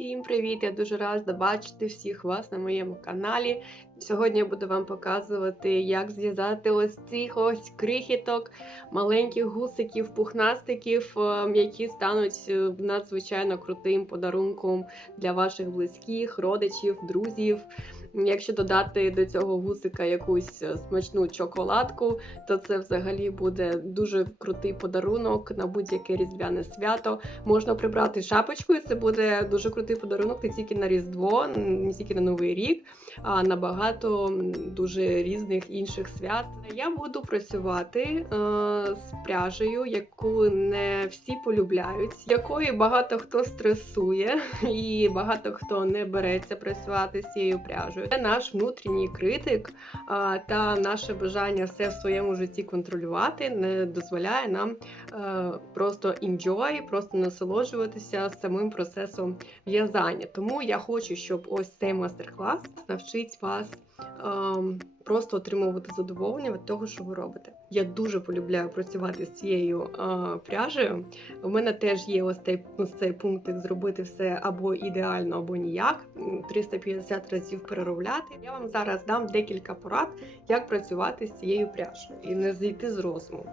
Всім привіт! Я дуже рада бачити всіх вас на моєму каналі. Сьогодні я буду вам показувати, як зв'язати ось цих ось крихіток, маленьких гусиків, пухнастиків, е, які стануть е, надзвичайно крутим подарунком для ваших близьких, родичів, друзів. Якщо додати до цього гусика якусь е, смачну чоколадку, то це взагалі буде дуже крутий подарунок на будь-яке різдвяне свято. Можна прибрати шапочку, і це буде дуже крутий подарунок не тільки на Різдво, не тільки на Новий рік, а на багато дуже різних інших свят. Я буду працювати е, з пряжею, яку не всі полюбляють, якої багато хто стресує, і багато хто не береться працювати з цією пряжею. Це наш внутрішній критик та наше бажання все в своєму житті контролювати не дозволяє нам е, просто enjoy, просто насолоджуватися самим процесом в'язання. Тому я хочу, щоб ось цей майстер-клас навчить вас ем, просто отримувати задоволення від того, що ви робите. Я дуже полюбляю працювати з цією е, пряжею. У мене теж є ось цей, ось цей пунктик зробити все або ідеально, або ніяк. 350 разів переробляти. Я вам зараз дам декілька порад, як працювати з цією пряжею і не зійти з розуму.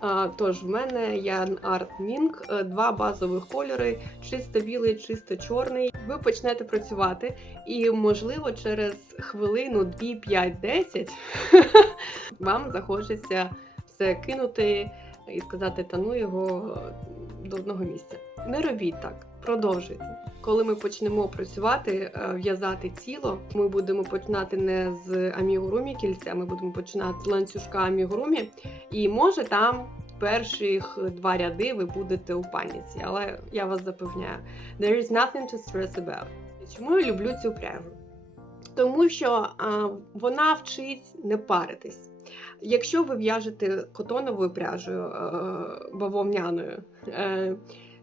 А, тож, в мене є Art Mink, е, два базових кольори: чисто білий, чисто чорний. Ви почнете працювати, і, можливо, через хвилину, 2, 5, 10 вам захочеться все кинути і сказати, та ну його до одного місця. Не робіть так, продовжуйте. Коли ми почнемо працювати, е, в'язати тіло, ми будемо починати не з амігурумі кільця, ми будемо починати з ланцюжка амігурумі, і може там перших два ряди ви будете у паніці, але я вас запевняю, there is nothing to stress about. Чому я люблю цю пряжу? Тому що а, вона вчить не паритись. Якщо ви в'яжете котоновою пряжею е, бавовняною, е,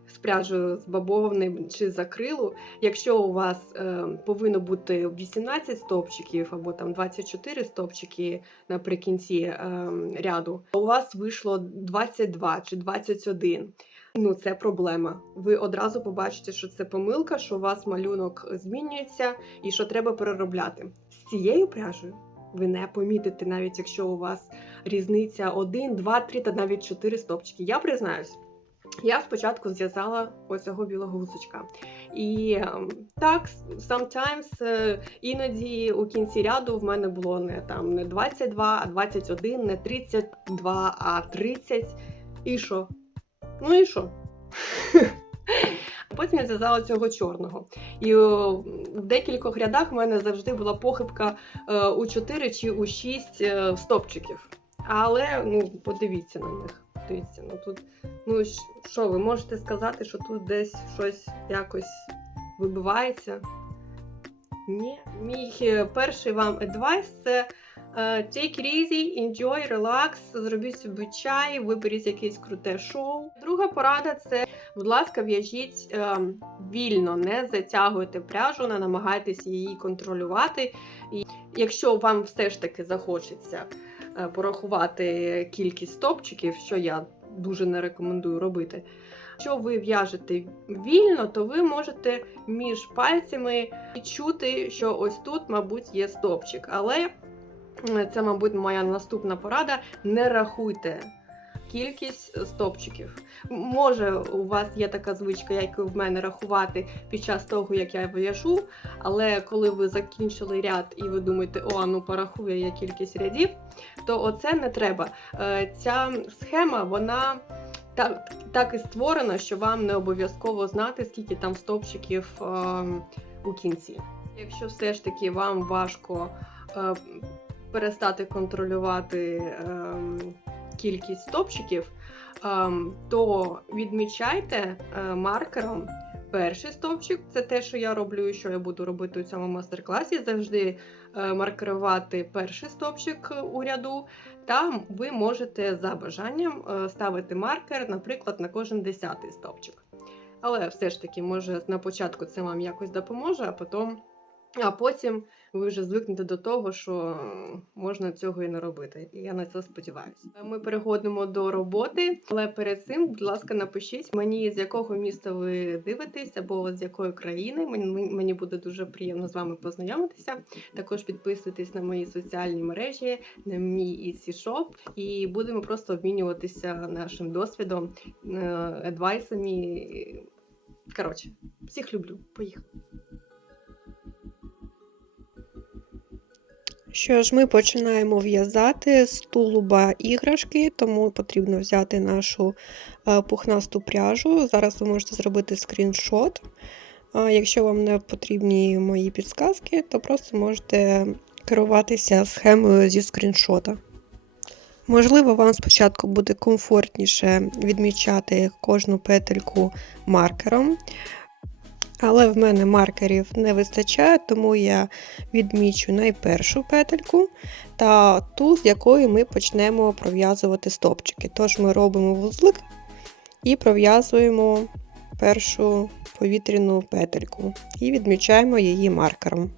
з пряжею з бавовни чи з акрилу, якщо у вас е, повинно бути 18 стовпчиків або там 24 стовпчики наприкінці е, ряду, а у вас вийшло 22 чи 21. Ну, це проблема. Ви одразу побачите, що це помилка, що у вас малюнок змінюється і що треба переробляти. З цією пряжею ви не помітите, навіть якщо у вас різниця 1, 2, 3 та навіть 4 стопчики. Я признаюсь. Я спочатку зв'язала ось цього білого гусочка. І ем, так, sometimes, е, іноді у кінці ряду в мене було не там не 22, а 21, не 32, а 30. І що? Ну і що? Потім я зв'язала цього чорного. І в декількох рядах в мене завжди була похибка е, у 4 чи у 6 е, стопчиків. Але ну, подивіться на них. Дивіться, ну тут, ну що, ви можете сказати, що тут десь щось якось вибивається? Ні. Мій е, перший вам адвайс це take it easy, enjoy, relax, зробіть собі чай, виберіть якесь круте шоу. Друга порада це, будь ласка, в'яжіть е, вільно, не затягуйте пряжу, не намагайтесь її контролювати. І якщо вам все ж таки захочеться е, порахувати кількість стопчиків, що я дуже не рекомендую робити. Якщо ви в'яжете вільно, то ви можете між пальцями відчути, що ось тут, мабуть, є стопчик. Але е, це, мабуть, моя наступна порада. Не рахуйте кількість стопчиків. Може, у вас є така звичка, як і в мене рахувати під час того, як я в'яжу, але коли ви закінчили ряд і ви думаєте, о, ну порахую я кількість рядів, то оце не треба. Е, Ця схема, вона так, так і створена, що вам не обов'язково знати, скільки там стопчиків ем, у кінці. Якщо все ж таки вам важко е, перестати контролювати ем, кількість стопчиків, ем, то відмічайте е, маркером перший стовпчик. Це те, що я роблю і що я буду робити у цьому майстер-класі. Завжди е, маркерувати перший стовпчик у ряду. Та ви можете за бажанням е, ставити маркер, наприклад, на кожен десятий стовпчик. Але все ж таки, може, на початку це вам якось допоможе, а потім А потім ви вже звикнете до того, що можна цього і не робити. І я на це сподіваюся. Ми переходимо до роботи, але перед цим, будь ласка, напишіть мені, з якого міста ви дивитесь, або з якої країни. Мені, буде дуже приємно з вами познайомитися. Також підписуйтесь на мої соціальні мережі, на мій Shop, і будемо просто обмінюватися нашим досвідом, е, адвайсами. Коротше, всіх люблю. Поїхали. Що ж, ми починаємо в'язати з тулуба іграшки, тому потрібно взяти нашу е, пухнасту пряжу. Зараз ви можете зробити скріншот. Якщо вам не потрібні мої підсказки, то просто можете керуватися схемою зі скріншота. Можливо, вам спочатку буде комфортніше відмічати кожну петельку маркером. Але в мене маркерів не вистачає, тому я відмічу найпершу петельку та ту, з якої ми почнемо пров'язувати стопчики. Тож ми робимо вузлик і пров'язуємо першу повітряну петельку і відмічаємо її маркером.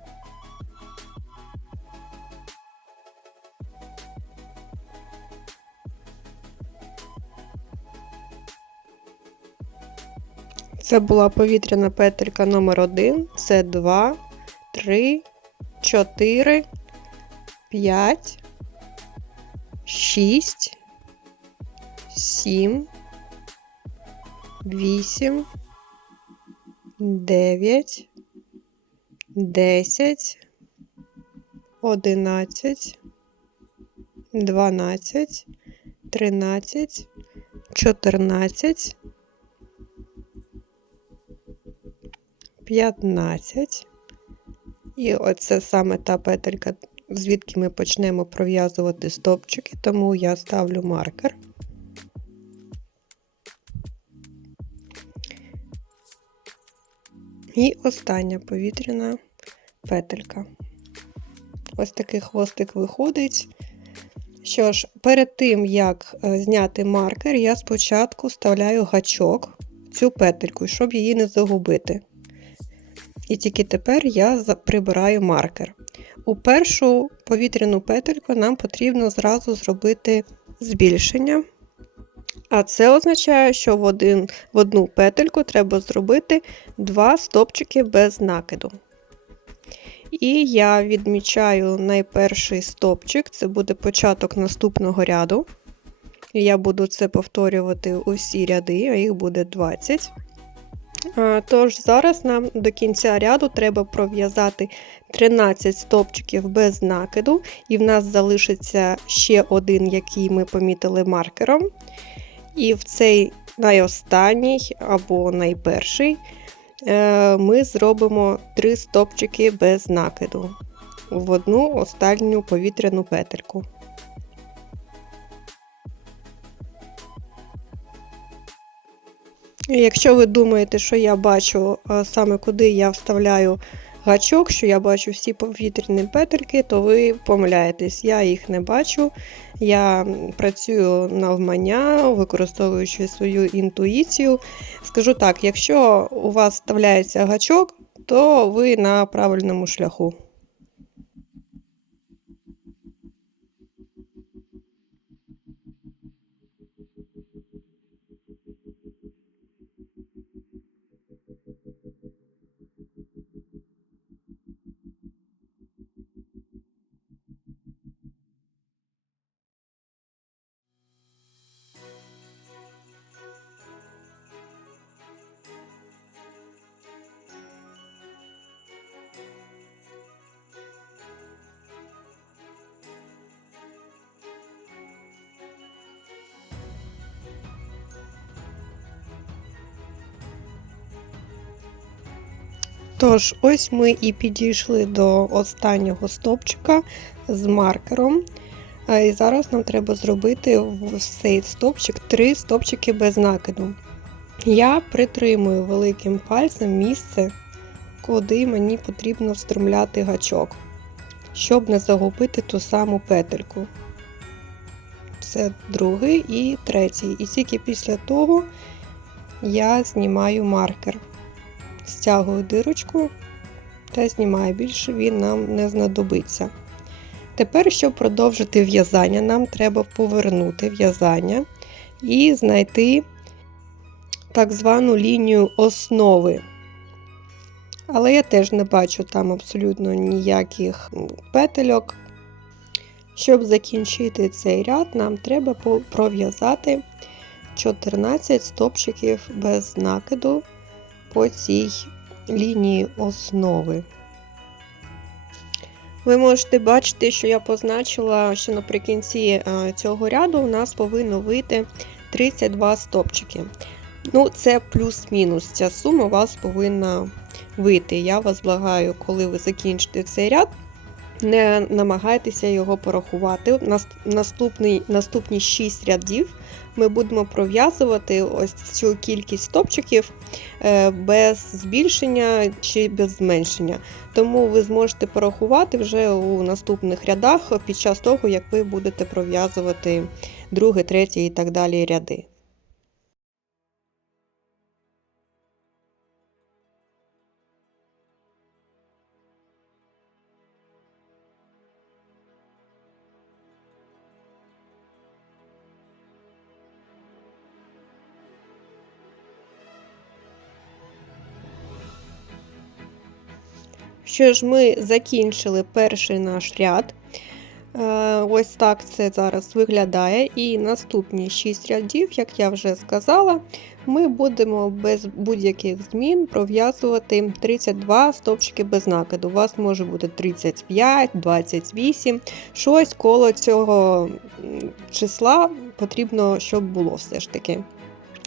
Це була повітряна петелька номер 1 Це 2, 3, 4, 5, 6, 7, 8, 9, 10, 11, 12, 13, 14, 15. І оце саме та петелька, звідки ми почнемо пров'язувати стовпчики, тому я ставлю маркер. І остання повітряна петелька. Ось такий хвостик виходить. Що ж, перед тим, як е, зняти маркер, я спочатку вставляю гачок в цю петельку, щоб її не загубити. І тільки тепер я прибираю маркер. У першу повітряну петельку нам потрібно зразу зробити збільшення. А це означає, що в, один, в одну петельку треба зробити два стопчики без накиду. І я відмічаю найперший стопчик, це буде початок наступного ряду. Я буду це повторювати усі ряди, а їх буде 20. Тож, зараз нам до кінця ряду треба пров'язати 13 стовпчиків без накиду, і в нас залишиться ще один, який ми помітили маркером. І в цей найостанній або найперший е, ми зробимо 3 стовпчики без накиду в одну останню повітряну петельку. Якщо ви думаєте, що я бачу е, саме куди я вставляю гачок, що я бачу всі повітряні петельки, то ви помиляєтесь. Я їх не бачу. Я працюю навмання, використовуючи свою інтуїцію. Скажу так: якщо у вас вставляється гачок, то ви на правильному шляху. Тож, ось ми і підійшли до останнього стопчика з маркером. І зараз нам треба зробити в цей стопчик три стопчики без накиду. Я притримую великим пальцем місце, куди мені потрібно встромляти гачок, щоб не загубити ту саму петельку. Це другий і третій. І тільки після того я знімаю маркер стягую дирочку та знімаю. Більше він нам не знадобиться. Тепер, щоб продовжити в'язання, нам треба повернути в'язання і знайти так звану лінію основи. Але я теж не бачу там абсолютно ніяких петельок. Щоб закінчити цей ряд, нам треба пров'язати 14 стопчиків без накиду по цій лінії основи. Ви можете бачити, що я позначила, що наприкінці цього ряду у нас повинно вийти 32 стопчики. Ну, це плюс-мінус. Ця сума у вас повинна вийти. Я вас благаю, коли ви закінчите цей ряд, не намагайтеся його порахувати. Наступний, Наступні 6 рядів ми будемо пров'язувати ось цю кількість стопчиків е, без збільшення чи без зменшення. Тому ви зможете порахувати вже у наступних рядах під час того, як ви будете пров'язувати другий, третій і так далі ряди. Що ж, ми закінчили перший наш ряд. Е, ось так це зараз виглядає. І наступні 6 рядів, як я вже сказала, ми будемо без будь-яких змін пров'язувати 32 стовпчики без накиду. У вас може бути 35, 28. Щось коло цього числа потрібно, щоб було все ж таки.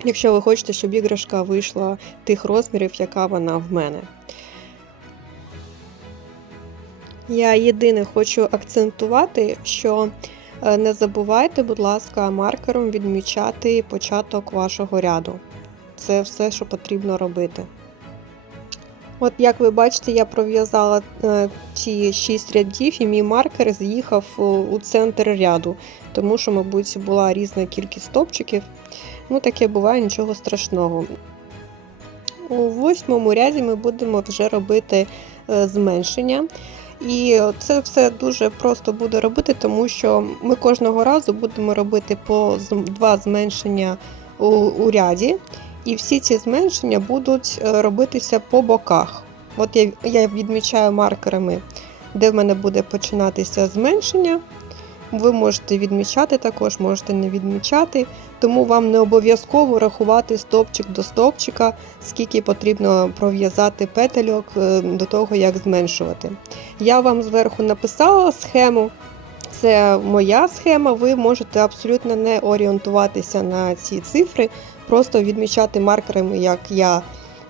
Якщо ви хочете, щоб іграшка вийшла тих розмірів, яка вона в мене. Я єдине хочу акцентувати, що е, не забувайте, будь ласка, маркером відмічати початок вашого ряду. Це все, що потрібно робити. От, як ви бачите, я пров'язала е, ці 6 рядів, і мій маркер з'їхав у центр ряду, тому що, мабуть, була різна кількість стопчиків. Ну, таке буває нічого страшного. У восьмому ряді ми будемо вже робити е, зменшення. І це все дуже просто буде робити, тому що ми кожного разу будемо робити по два зменшення у, у ряді, і всі ці зменшення будуть е, робитися по боках. От я, я відмічаю маркерами, де в мене буде починатися зменшення. Ви можете відмічати також, можете не відмічати, тому вам не обов'язково рахувати стовпчик до стовпчика, скільки потрібно пров'язати петельок е, до того, як зменшувати. Я вам зверху написала схему. Це моя схема, ви можете абсолютно не орієнтуватися на ці цифри, просто відмічати маркерами, як я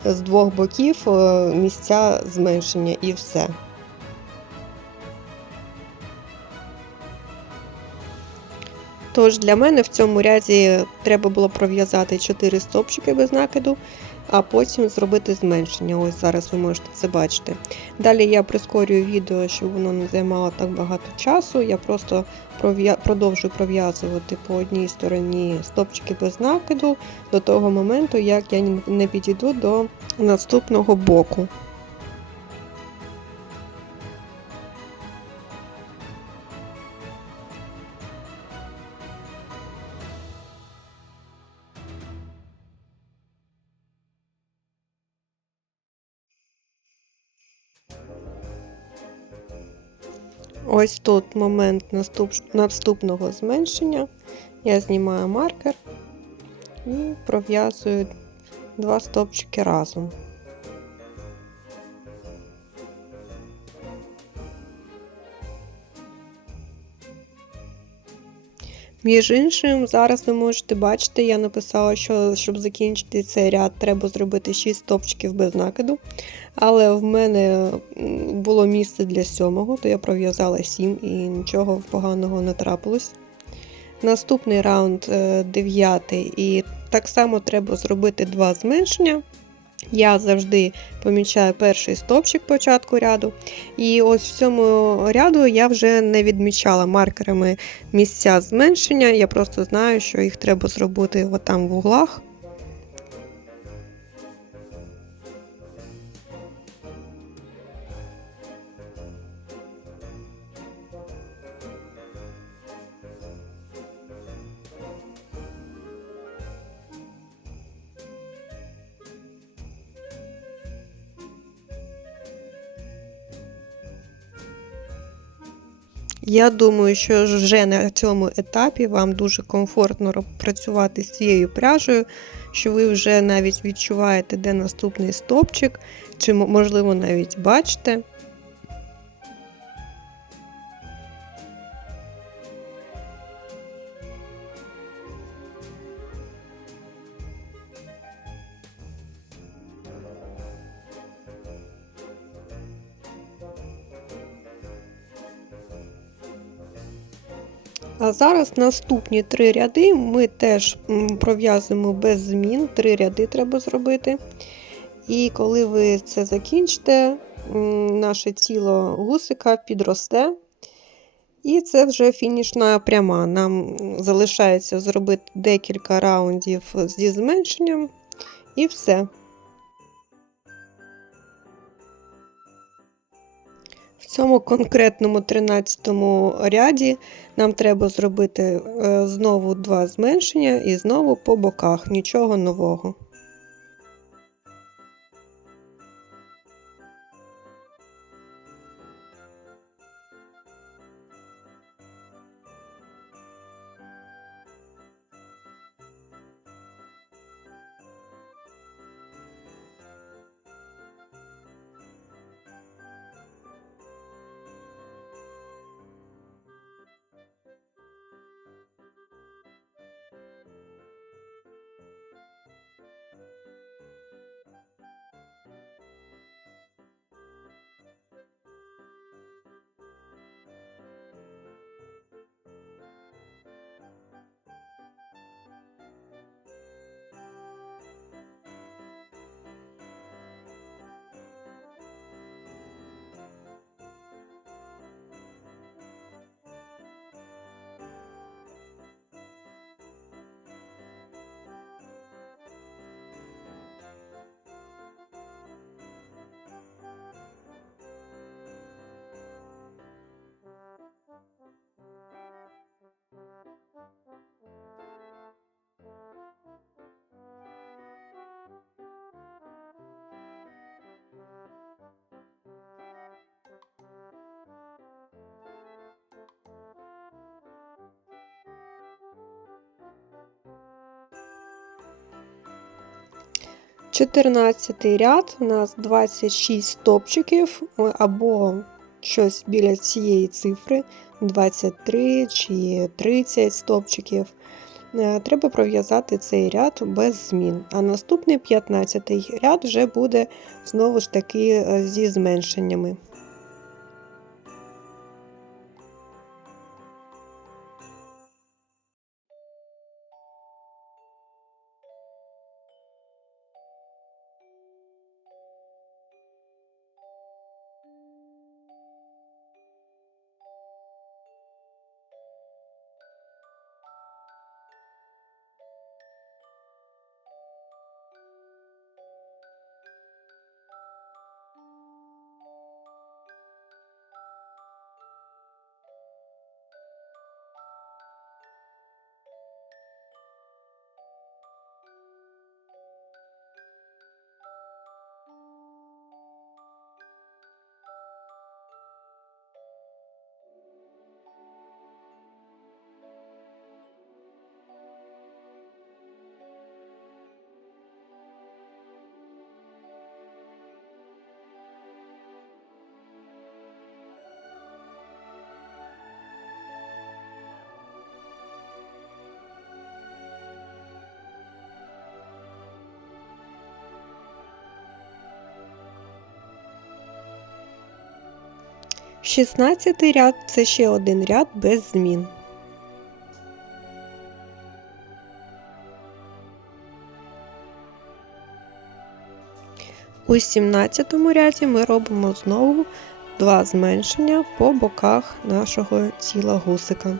з двох боків е, місця зменшення і все. Тож для мене в цьому ряді треба було пров'язати 4 стопчики без накиду, а потім зробити зменшення. Ось зараз ви можете це бачити. Далі я прискорюю відео, щоб воно не займало так багато часу. Я просто продовжую пров'язувати по одній стороні стопчики без накиду до того моменту, як я не підійду до наступного боку. Ось тут момент наступного зменшення. Я знімаю маркер і пров'язую два стопчики разом. Між іншим, зараз ви можете бачити, я написала, що щоб закінчити цей ряд, треба зробити 6 стопчиків без накиду. Але в мене було місце для сьомого, то я пров'язала 7 і нічого поганого не трапилось. Наступний раунд 9 е, і так само треба зробити два зменшення. Я завжди помічаю перший стопчик початку ряду. І ось в цьому ряду я вже не відмічала маркерами місця зменшення. Я просто знаю, що їх треба зробити отам в углах. Я думаю, що вже на цьому етапі вам дуже комфортно працювати з цією пряжею, що ви вже навіть відчуваєте, де наступний стопчик, чи можливо навіть бачите. Зараз наступні три ряди ми теж пров'язуємо без змін. Три ряди треба зробити. І коли ви це закінчите, наше тіло гусика підросте. І це вже фінішна пряма. Нам залишається зробити декілька раундів зі зменшенням, і все. Цьому конкретному 13 ряді нам треба зробити е, знову два зменшення і знову по боках, нічого нового. Чотирнадцятий ряд у нас 26 стопчиків або щось біля цієї цифри 23 чи 30 стопчиків. Е, Треба пров'язати цей ряд без змін. А наступний 15 ряд вже буде знову ж таки е, зі зменшеннями. Шістнадцятий ряд це ще один ряд без змін. У 17 ряді ми робимо знову два зменшення по боках нашого тіла гусика.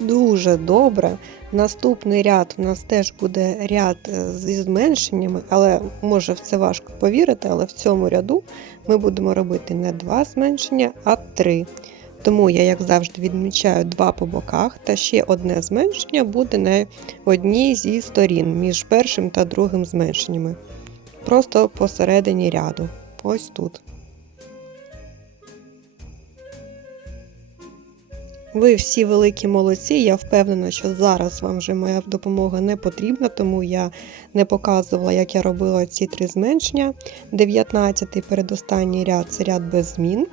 Дуже добре. Наступний ряд у нас теж буде ряд е, зі зменшеннями, але може в це важко повірити, але в цьому ряду ми будемо робити не два зменшення, а три. Тому я, як завжди, відмічаю два по боках, та ще одне зменшення буде на одній зі сторін між першим та другим зменшеннями. Просто посередині ряду. Ось тут. Ви всі великі молодці. Я впевнена, що зараз вам вже моя допомога не потрібна, тому я не показувала, як я робила ці три зменшення. 19-й передостанній ряд це ряд без змін.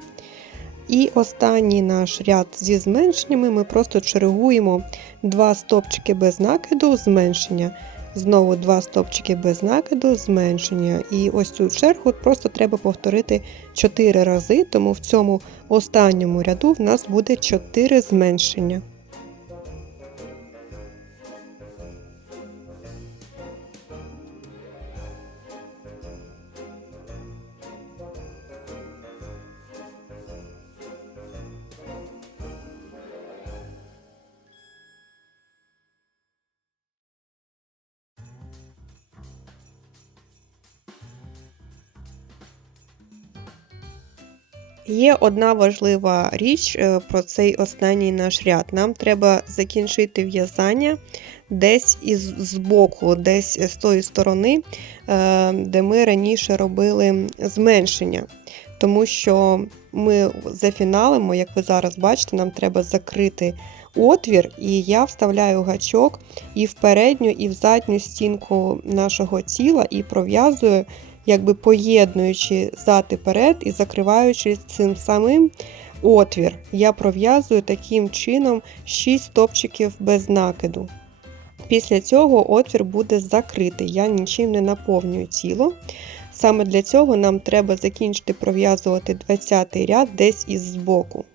І останній наш ряд зі зменшеннями ми просто чергуємо два стопчики без накиду, зменшення. Знову два стопчики без накиду, зменшення. І ось цю чергу просто треба повторити 4 рази, тому в цьому останньому ряду в нас буде 4 зменшення. Є одна важлива річ е, про цей останній наш ряд. Нам треба закінчити в'язання десь із збоку, десь з тої сторони, е, де ми раніше робили зменшення. Тому що ми зафіналимо, як ви зараз бачите, нам треба закрити отвір, і я вставляю гачок і в передню, і в задню стінку нашого тіла, і пров'язую якби поєднуючи зад і перед і закриваючи цим самим отвір. Я пров'язую таким чином 6 топчиків без накиду. Після цього отвір буде закритий, я нічим не наповнюю тіло. Саме для цього нам треба закінчити пров'язувати 20 ряд десь із збоку.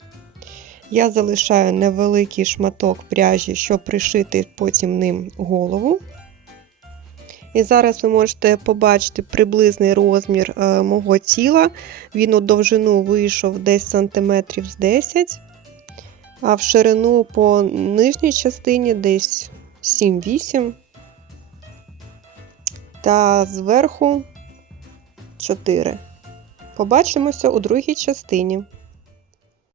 Я залишаю невеликий шматок пряжі, щоб пришити потім ним голову. І зараз ви можете побачити приблизний розмір е, мого тіла. Він у довжину вийшов десь сантиметрів з 10, а в ширину по нижній частині десь 7-8. Та зверху 4. Побачимося у другій частині.